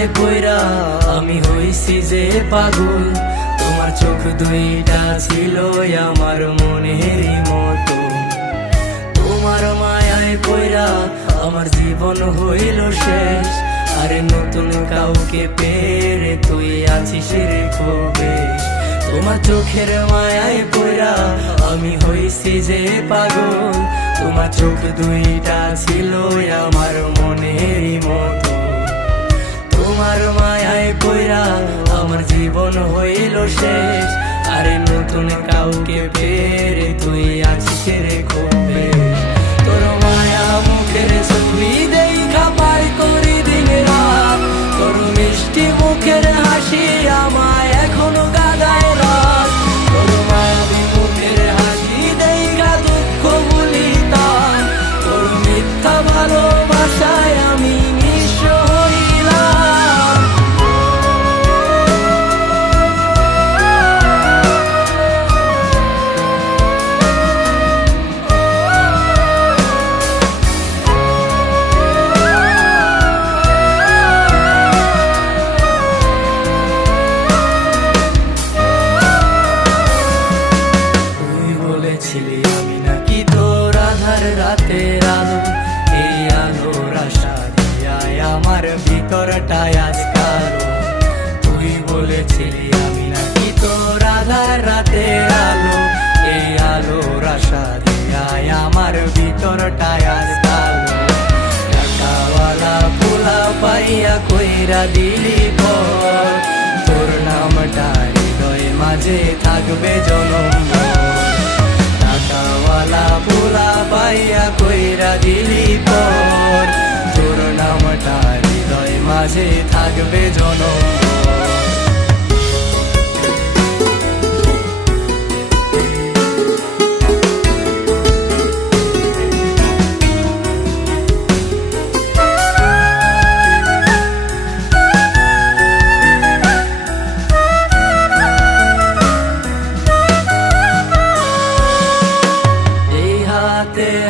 মায়ায় পইরা আমি হইছি যে পাগল। তোমার চোখ দুইটা ছিল আমার মনেরই মতো। তোমার মায়ায় পইরা আমার জীবন হইল শেষ। আরে নতুন কাউকে পেরে তুই আছিস রে বেশ। তোমার চোখের মায়ায় পইরা আমি হইছি যে পাগল। তোমার চোখ দুইটা ছিল আমার মনেরই মতো। তোমার মায়ায় পইরা আমার জীবন হইল শেষ। আরে নতুন কাউকে পেরে তুই আছিস রে বেশ। তোর মায়া মুখের ছবি দেখা পাই করি দিন রাত। তোর মিষ্টি মুখের হাসি আমায় এখনো কাঁদায় রাত। তোর মায়াবী মুখের হাসি দেখা দুঃখ ভুলি তার। তোর মিথ্যা ভালোবাসায় আমি নিঃস্ব হইলাম। ছিলি আমি নাকি তোর আধার রাতের আলো। এই আলোর আশা দিয়ায় আমার ভিতরটায় আজ কালো। তুই বলেছিলি আমি নাকি তোর আধার রাতের আলো। এই আলোর আশা দিয়ায় আমার ভিতরটায় আজ কালো। টাকাওয়ালা পোলা পাইয়া কইরা দিলি পর। তোর নামটা হৃদয় মাঝে থাকবে জনম। টাকাওয়ালা পোলা পাইয়া কইরা দিলি পর। তোর নামটা হৃদয় মাঝে থাকবে জনম।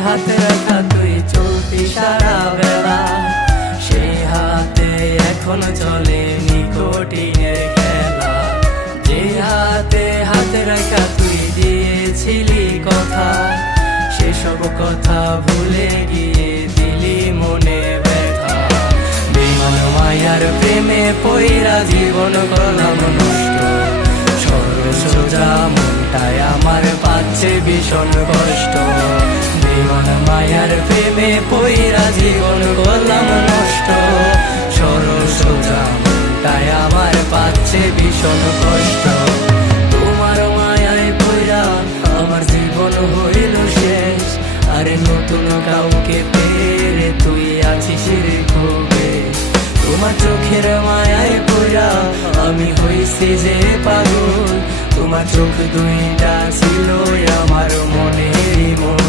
হাতে রাখা তুই চলতি সারা বেলা। সেই হাতে এখন চলে নিকোটিনের খেলা। যে হাতে হাতে রাখা তুই দিয়েছিলি কথা। সেসব কথা ভুলে গিয়ে দিলি মনে ব্যথা। বেমান মায়ার প্রেমে পইরা জীবন করলাম নষ্ট। সোজা মনটায় আমার পাচ্ছে ভীষণ কষ্ট। বেমান মায়ার প্রেমে পইরা জীবন করলাম নষ্ট। সোজা মনটায় আমার পাচ্ছে ভীষণ কষ্ট। তোমার মায়ায় পইরা আমার জীবন হইল শেষ। আরে নতুন কাউকে পেরে তুই আছিস রে বেশ। তোমার চোখের মায়ায় পইরা আমি হইছি যে পাগল। তোমার চোখ দুইটা ছিল আমার মনেরই মতো।